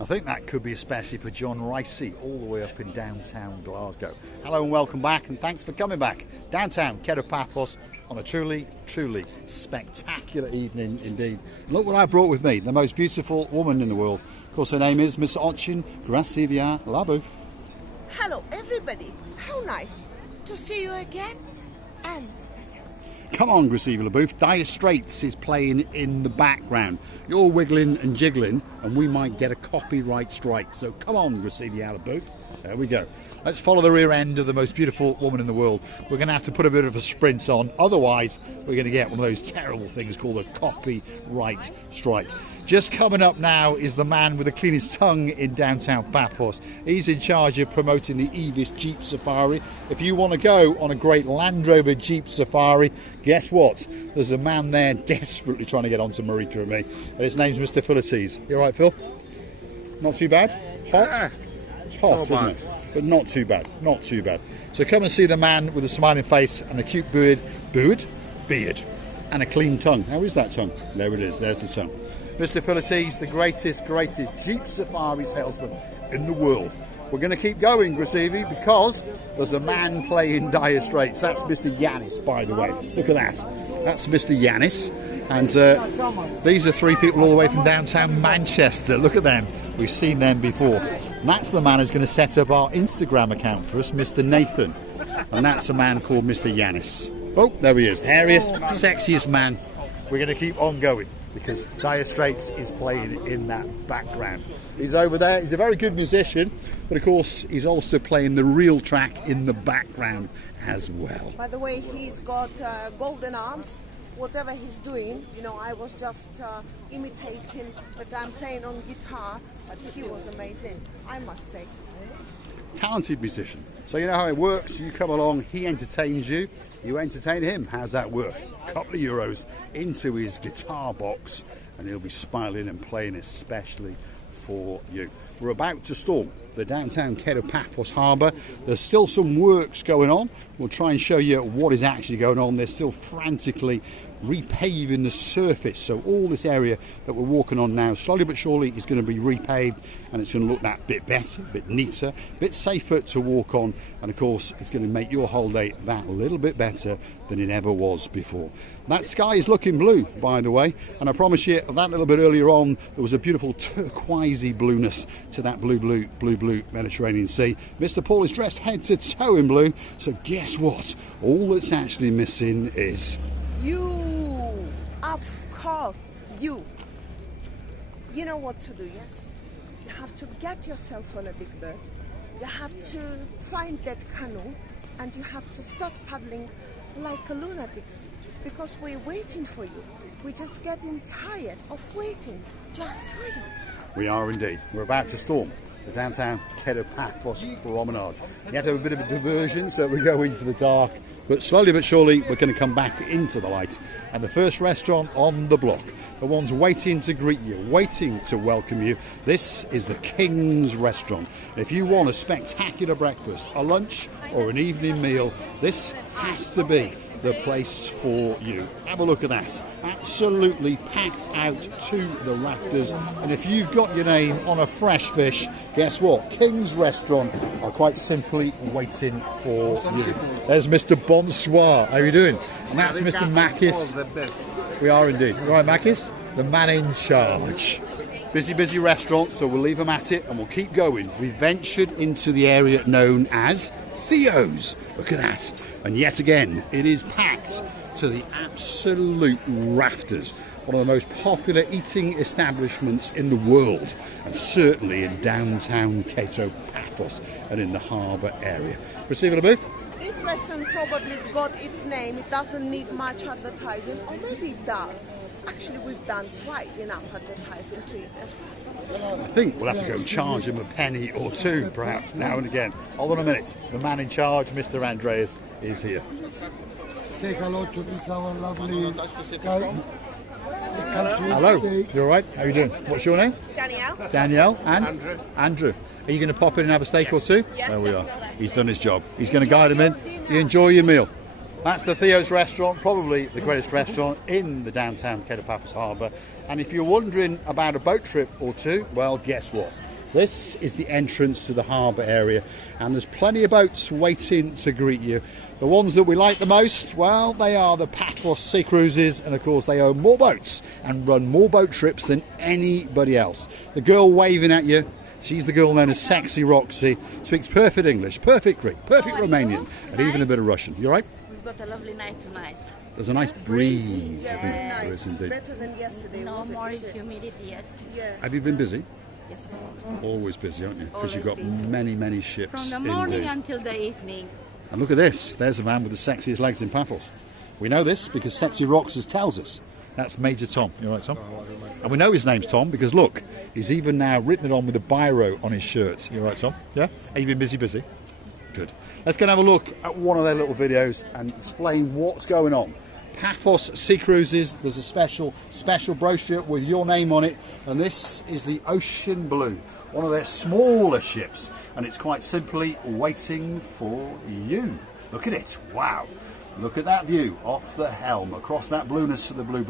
I think that could be especially for John Ricey, all the way up in downtown Glasgow. Hello and welcome back, and thanks for coming back. Downtown Kato Paphos on a truly, truly spectacular evening indeed. Look what I brought with me, the most beautiful woman in the world. Of course, her name is Miss Ochin Gracivia Labouf. Hello, everybody. How nice to see you again. And come on, Gracivia Labouf. Dire Straits is playing in the background. You're wiggling and jiggling, and we might get a copyright strike. So come on, Gracivia Labouf. There we go. Let's follow the rear end of the most beautiful woman in the world. We're going to have to put a bit of a sprint on. Otherwise, we're going to get one of those terrible things called a copyright strike. Just coming up now is the man with the cleanest tongue in downtown Paphos. He's in charge of promoting the Amphis Jeep Safari. If you want to go on a great Land Rover Jeep Safari, guess what? There's a man there desperately trying to get onto Marika and me. And his name's Mr. Philites. You all right, Phil? Not too bad? Hot? Yeah. It's hot, isn't it? But not too bad, not too bad. So come and see the man with a smiling face and a cute beard, and a clean tongue. How is that tongue? There it is, there's the tongue. Mr. Philites, the greatest Jeep Safari salesman in the world. We're going to keep going, Gracivi, because there's a man playing Dire Straits. That's Mr. Yanis, by the way. Look at that. That's Mr. Yanis. And these are three people all the way from downtown Manchester. Look at them. We've seen them before. And that's the man who's going to set up our Instagram account for us, Mr. Nathan. And that's a man called Mr. Yanis. Oh, there he is. Hairiest, sexiest man. We're going to keep on going, because Dire Straits is playing in that background. He's over there. He's a very good musician, but of course he's also playing the real track in the background as well. by the way, he's got golden arms. Whatever he's doing, you know, I was just imitating, but I'm playing on guitar. But he was amazing, I must say. Talented musician. So you know how it works. You come along, he entertains you, you entertain him. How's that work? A couple of euros into his guitar box, and he'll be smiling and playing especially for you. We're about to storm the downtown Kato Paphos Harbour. There's still some works going on. We'll try and show you what is actually going on. They're still frantically repaving the surface, so all this area that we're walking on now, slowly but surely, is going to be repaved, and it's going to look that bit better, a bit neater, a bit safer to walk on, and of course it's going to make your whole day that little bit better than it ever was before. That sky is looking blue, by the way, and I promise you that little bit earlier on there was a beautiful turquoisey blueness to that blue Mediterranean Sea. Mr. Paul is dressed head to toe in blue, so guess what? All that's actually missing is You, of course, you. You know what to do, yes? You have to get yourself on a big bird. You have to find that canoe, and you have to start paddling like a lunatics, because we're waiting for you. We're just getting tired of waiting just for you. We are indeed. We're about to storm the downtown Kato Paphos promenade. You have to have a bit of a diversion, so we go into the dark, but slowly but surely we're going to come back into the light. And the first restaurant on the block, the ones waiting to greet you, waiting to welcome you, this is the King's Restaurant. And if you want a spectacular breakfast, a lunch or an evening meal, this has to be the place for you. Have a look at that. Absolutely packed out to the rafters. And if you've got your name on a fresh fish, guess what? King's Restaurant are quite simply waiting for you. There's Mr. Bonsoir. How are you doing? And that's Mr. Makis. We are indeed. Right, Makis, the man in charge. Busy restaurant, so we'll leave them at it and we'll keep going. We ventured into the area known as Theo's. Look at that. And yet again, it is packed to the absolute rafters. One of the most popular eating establishments in the world, and certainly in downtown Kato Paphos and in the harbour area. Receive a booth? This restaurant probably got its name. It doesn't need much advertising, or maybe it does. Actually, we've done quite enough advertising to it as well. I think we'll have to go charge him a penny or two, perhaps, now and again. Hold on a minute. The man in charge, Mr. Andreas, is here. Say hello to this our lovely Hello. You all right? How are you doing? What's your name? Danielle? Danielle and? Andrew. Are you going to pop in and have a steak or two? Yes, there we are. definitely. He's done his job. He's going to guide him in. You enjoy your meal. That's the Theo's restaurant, probably the greatest restaurant in the downtown Kato Paphos Harbour. And if you're wondering about a boat trip or two, well, guess what? This is the entrance to the harbour area, and there's plenty of boats waiting to greet you. The ones that we like the most, well, they are the Paphos Sea Cruises, and of course they own more boats and run more boat trips than anybody else. The girl waving at you, she's the girl known as Sexy Roxy, speaks perfect English, perfect Greek, perfect Romanian, and even a bit of Russian. You all right? We've got a lovely night tonight. There's a nice breeze, isn't there? Nice. There is It's indeed. better than yesterday. No was it? more Is it? humidity yet. Yeah. Have you been busy? Yes, of course. Always busy, aren't you? Because you've got Always busy. many ships. From the morning indeed. until the evening. And look at this. There's a man with the sexiest legs in Paphos. We know this because Sexy Roxas tells us. That's Major Tom. You all right, Tom? And we know his name's Tom because look, he's even now written it on with a biro on his shirt. You all right, Tom? Yeah? Have you been busy? Good. Let's go and have a look at one of their little videos and explain what's going on. Paphos Sea Cruises, there's a special brochure with your name on it, and this is the Ocean Blue, one of their smaller ships, and it's quite simply waiting for you. Look at it, wow. Look at that view off the helm, across that blueness of the blue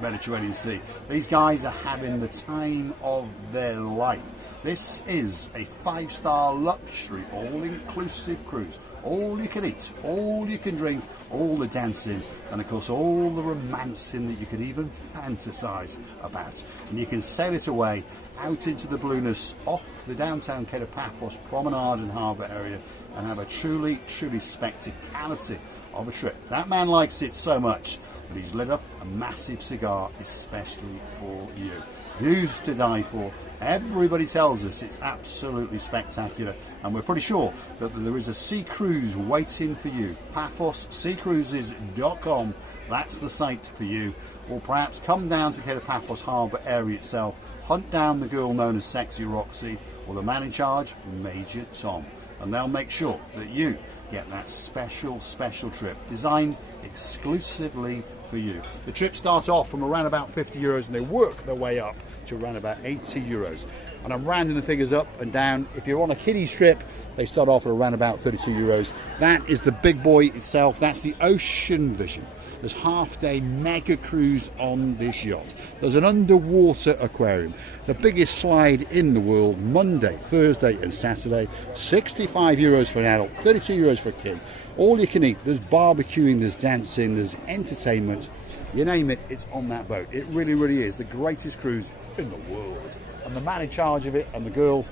Mediterranean Sea. These guys are having the time of their life. This is a 5-star luxury, all-inclusive cruise. All you can eat, all you can drink, all the dancing, and of course all the romancing that you can even fantasize about. And you can sail it away out into the blueness off the downtown Kato Paphos promenade and harbour area and have a truly spectacularity of a trip. That man likes it so much that he's lit up a massive cigar especially for you. Views to die for. Everybody tells us it's absolutely spectacular, and we're pretty sure that there is a sea cruise waiting for you. PaphosSeaCruises.com, that's the site for you. Or perhaps come down to Kato Paphos Harbour area itself, hunt down the girl known as Sexy Roxy, or the man in charge, Major Tom, and they'll make sure that you get that special trip designed exclusively for you. The trips start off from around about €50 and they work their way up to around about €80. And I'm rounding the figures up and down. If you're on a kiddie trip, they start off at around about €32. That is the big boy itself. That's the Ocean Vision. There's half-day mega cruise on this yacht. There's an underwater aquarium, the biggest slide in the world, Monday, Thursday and Saturday. €65 for an adult, €32 for a kid. All you can eat. There's barbecuing, there's dancing, there's entertainment. You name it, it's on that boat. It really is the greatest cruise in the world. And the man in charge of it and the girl,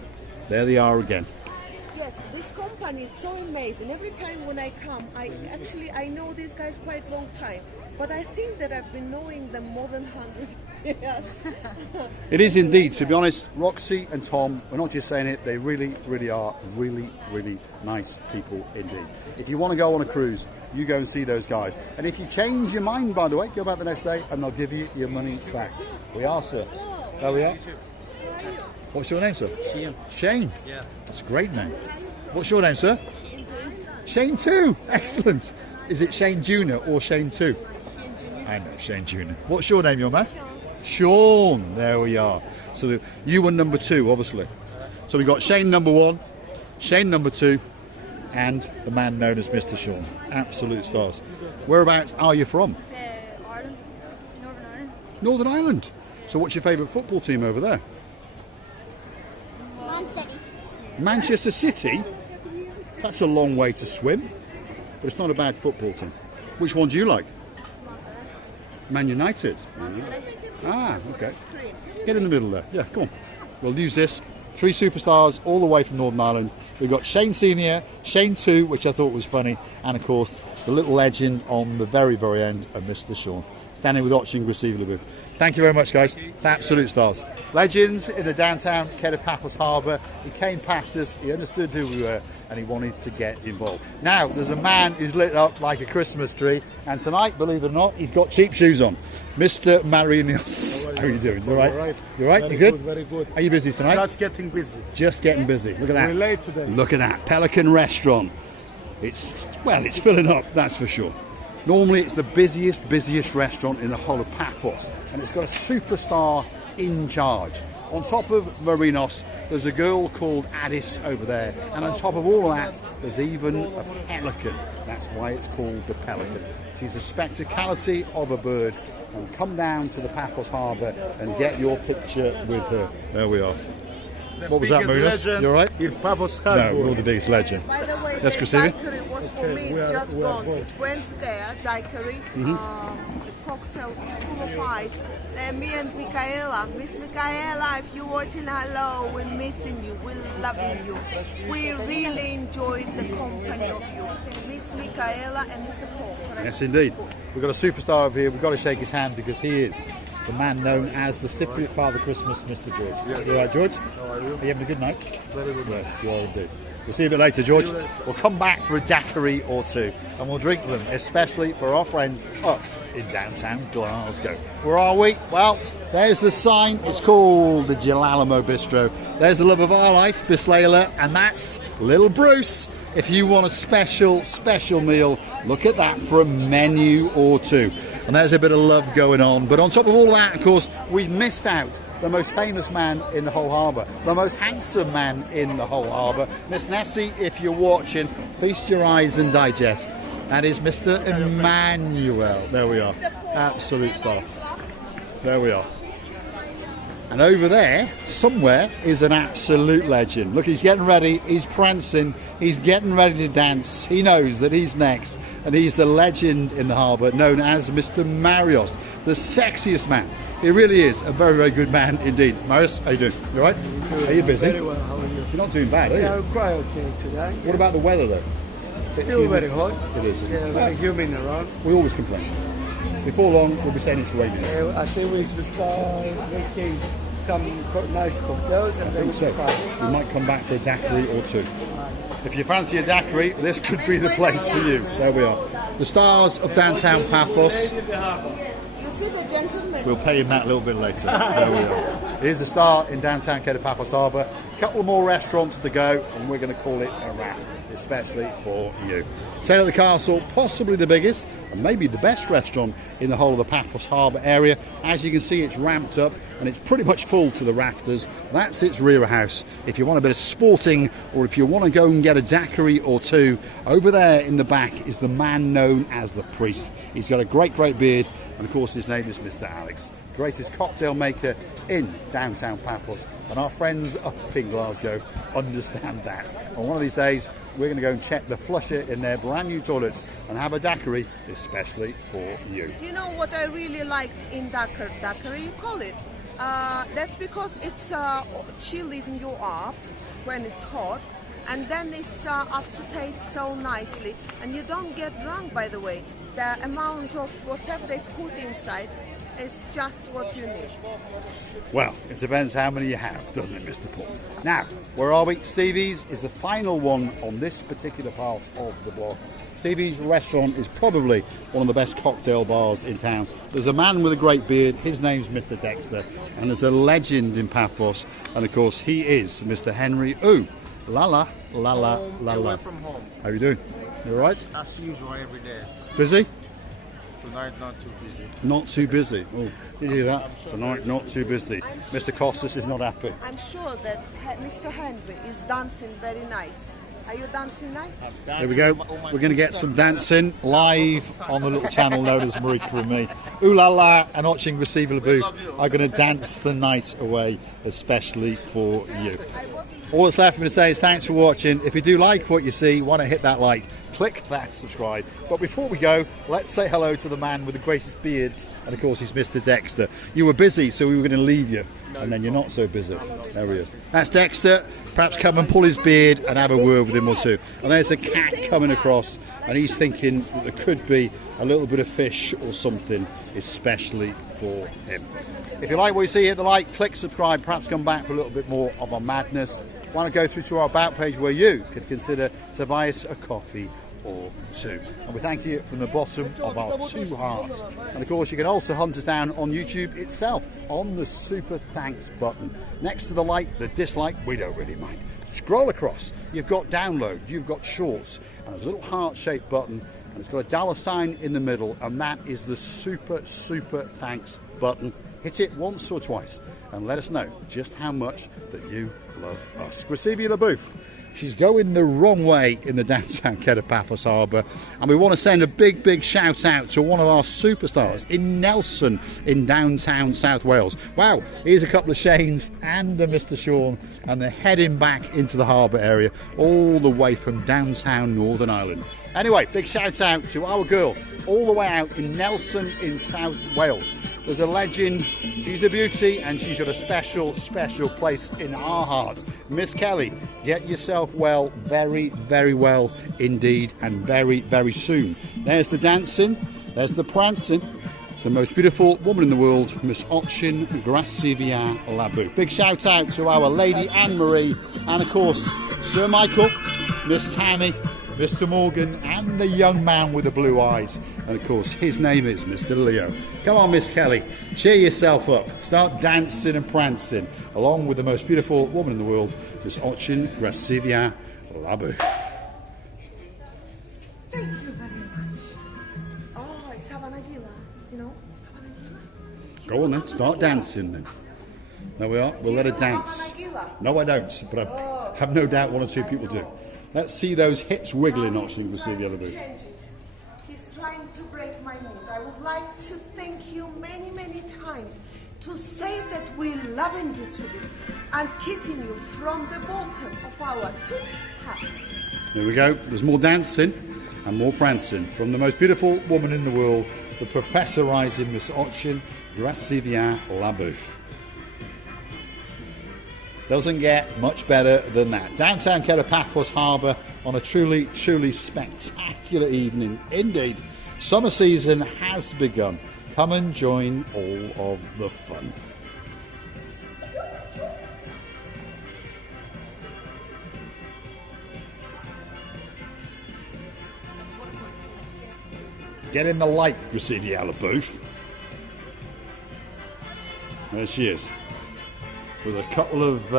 there they are again. Yes, this company, it's so amazing. Every time when I come, I know these guys quite long time, but I think that I've been knowing them more than 100 years. It is indeed, to be honest. Roxy and Tom, we're not just saying it, they really are really nice people indeed. If you want to go on a cruise, you go and see those guys. And if you change your mind, by the way, go back the next day and they'll give you your money back. We are, sir. There we are. What's your name, sir? Shane. Shane? Yeah. That's a great name. What's your name, sir? Shane 2. Excellent. Is it Shane Jr. or Shane 2? Shane Jr. I know, Shane Jr. What's your name, your man? Sean. There we are. So you were number 2, obviously. So we got Shane number 1, Shane number 2, and the man known as Mr. Sean. Absolute stars. Whereabouts are you from? Ireland, Northern Ireland. Northern Ireland. So what's your favourite football team over there? Manchester City? That's a long way to swim, but it's not a bad football team. Which one do you like? Man United. Ah, okay. Get in the middle there. Yeah, come on. We'll use this. 3 superstars all the way from Northern Ireland. We've got Shane Senior, Shane 2, which I thought was funny, and of course the little legend on the very end of Mr. Sean. Standing with Oching Receivable. Thank you very much, guys. Absolute stars. Legends in the downtown Kato Paphos Harbour. He came past us, he understood who we were, and he wanted to get involved. Now, there's a man who's lit up like a Christmas tree, and tonight, believe it or not, he's got cheap shoes on. Mr. Marinos. How are you doing? You all right? All right. You all right? Very You good? Very good. Are you busy tonight? Just getting busy. Just getting busy. Look at that. We're late today. Look at that. Pelican Restaurant. It's filling up, that's for sure. Normally it's the busiest restaurant in the whole of Paphos, and it's got a superstar in charge. On top of Marinos, there's a girl called Addis over there, and on top of all of that, there's even a pelican. That's why it's called the Pelican. She's a spectacularity of a bird, and come down to the Paphos Harbour and get your picture with her. There we are. What was that, biggest Marika? legend You all right? in Paphos No, Harbour. we're the biggest legend. By the way, Let's the go see it. daiquiri was for me, we it's are- just we are gone. both. It went there, daiquiri, the cocktails full of ice. Then me and Michaela, Miss Michaela, if you're watching, hello, we're missing you, we're loving you. We really enjoyed the company of you. Miss Michaela and Mr. Paul. correct? Yes, indeed. We've got a superstar over here. We've got to shake his hand because he is the man known as the Cypriot Father Christmas, Mr. George. Yes. You all right, George? How are you? Are you having a good night? Very good. Yes, you are indeed. We'll see you a bit later, George. See you later. We'll come back for a daiquiri or two and we'll drink them, especially for our friends up in downtown Glasgow. Where are we? Well, there's the sign. It's called the Gilalamo Bistro. There's the love of our life, Bislayla, and that's Little Bruce. If you want a special meal, look at that for a menu or two. And there's a bit of love going on. But on top of all that, of course, we've missed out the most famous man in the whole harbour, the most handsome man in the whole harbour. Miss Nessie, if you're watching, feast your eyes and digest. That is Mr. Emmanuel. There we are. Absolute star. There we are. And over there, somewhere, is an absolute legend. Look, he's getting ready, he's prancing, he's getting ready to dance. He knows that he's next, and he's the legend in the harbour, known as Mr. Marios, the sexiest man. He really is a very, very good man indeed. Marios, how you doing? You all right? Are you busy? Very well, how are you? You're not doing bad, are you? Yeah, quite okay today. What about the weather, though? Still very hot. It is. Yeah, very humid around. We always complain. Before long, we'll be saying it's raining. I think we should start making some nice cocktails and I then think so. we'll try. We might come back for a daiquiri or two. If you fancy a daiquiri, this could be the place for you. There we are. The stars of downtown Paphos. You see the gentleman? We'll pay him that a little bit later. There we are. Here's the star in downtown Kato, Paphos Harbour. A couple more restaurants to go, and we're going to call it a wrap, especially for you. Sail at the Castle, possibly the biggest and maybe the best restaurant in the whole of the Paphos Harbour area. As you can see, it's ramped up and it's pretty much full to the rafters. That's its rear house. If you want a bit of sporting, or if you want to go and get a daiquiri or two, over there in the back is the man known as the priest. He's got a great beard, and of course his name is Mr. Alex, greatest cocktail maker in downtown Paphos, and our friends up in Glasgow understand that. On one of these days, we're going to go and check the flusher in their brand new toilets and have a daiquiri especially for you. Do you know what I really liked in daiquiri? You call it. That's because it's chilling you up when it's hot, and then it's aftertaste so nicely, and you don't get drunk, by the way. The amount of whatever they put inside is just what you need. Well, it depends how many you have, doesn't it, Mr. Paul? Now, where are we? Stevies is the final one on this particular part of the block. Stevies restaurant is probably one of the best cocktail bars in town. There's a man with a great beard, his name's Mr. Dexter, and there's a legend in Paphos, and of course he is Mr. Henry Ooh. La la, la la, la la. Away from home, How you doing? You alright? as usual, every day. Busy? Tonight, not too busy. Not too busy. Oh, did you hear that? Tonight, not too busy. Mr. Costas is not happy. I'm sure that Mr. Henry is dancing very nice. Are you dancing nice? Here we go. We're going to get some dancing live on the little channel known as Marika and me. Ooh la la and watching Receiver Booth are going to dance the night away, especially for you. All that's left for me to say is thanks for watching. If you do like what you see, why not hit that like, click that subscribe. But before we go, let's say hello to the man with the greatest beard, and of course he's Mr. Dexter. You were busy, so we were going to leave you, and then you're not so busy. There he is. That's Dexter. Perhaps come and pull his beard and have a word with him or two. And there's a cat coming across, and he's thinking that there could be a little bit of fish or something, especially for him. If you like what you see, hit the like, click subscribe, perhaps come back for a little bit more of our madness. Want to go through to our about page where you could consider to buy us a coffee or two. And we thank you from the bottom of our two hearts. And of course you can also hunt us down on YouTube itself on the super thanks button. Next to the like, the dislike, we don't really mind. Scroll across, you've got download, you've got shorts, and there's a little heart-shaped button, and it's got a dollar sign in the middle, and that is the super thanks button. Hit it once or twice and let us know just how much that you love us. Receive you the booth. She's going the wrong way in the downtown Kato Paphos Harbour, and we want to send a big shout out to one of our superstars in Nelson in downtown South Wales. Wow, here's a couple of Shanes and a Mr. Sean, and they're heading back into the harbour area all the way from downtown Northern Ireland. Anyway, big shout out to our girl all the way out in Nelson in South Wales. There's a legend, she's a beauty, and she's got a special place in our hearts. Miss Kelly, get yourself well, very well indeed, and very soon. There's the dancing, there's the prancing, the most beautiful woman in the world, Miss Ochin Gracivia Labu. Big shout out to our Lady Anne-Marie, and of course, Sir Michael, Miss Tammy, Mr. Morgan, and the young man with the blue eyes. And of course, his name is Mr. Leo. Come on, Miss Kelly, cheer yourself up. Start dancing and prancing, along with the most beautiful woman in the world, Miss Ochin Gracivia Labu. Thank you very much. Oh, it's Havanagila, you know? Havanagila? Go on then, start dancing then. There we are, we'll let her dance. Havanagila? No, I don't, but I have no doubt one or two people do. Let's see those hips wiggling, Ochin Gracivia Labu. He's trying to break my mood. I would like to thank you many times to say that we're loving you to bit and kissing you from the bottom of our two hearts. There we go. There's more dancing and more prancing from the most beautiful woman in the world, the professorising Miss Ochin Gracivia Labu. Doesn't get much better than that. Downtown Kato Paphos Harbour on a truly spectacular evening indeed. Summer season has begun. Come and join all of the fun. Get in the light, Gracivia Labu. There she is, with a couple of,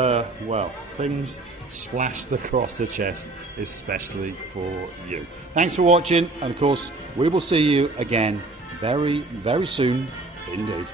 well, things splashed across the chest, especially for you. Thanks for watching, and of course, we will see you again very soon indeed.